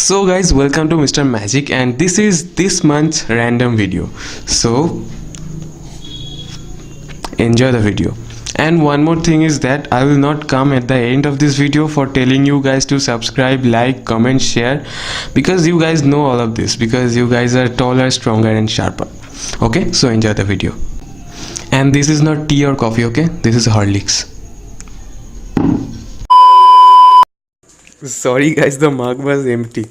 So guys, welcome to Mr. Magic, and this is this month's random video. So enjoy the video. And one more thing is that I will not come at the end of this video for telling you guys to subscribe, like, comment, share, because you guys know all of this, because you guys are taller, stronger and sharper. Okay, so enjoy the video. And this is not tea or coffee, okay, this is Horlicks. Sorry guys, the mug was empty.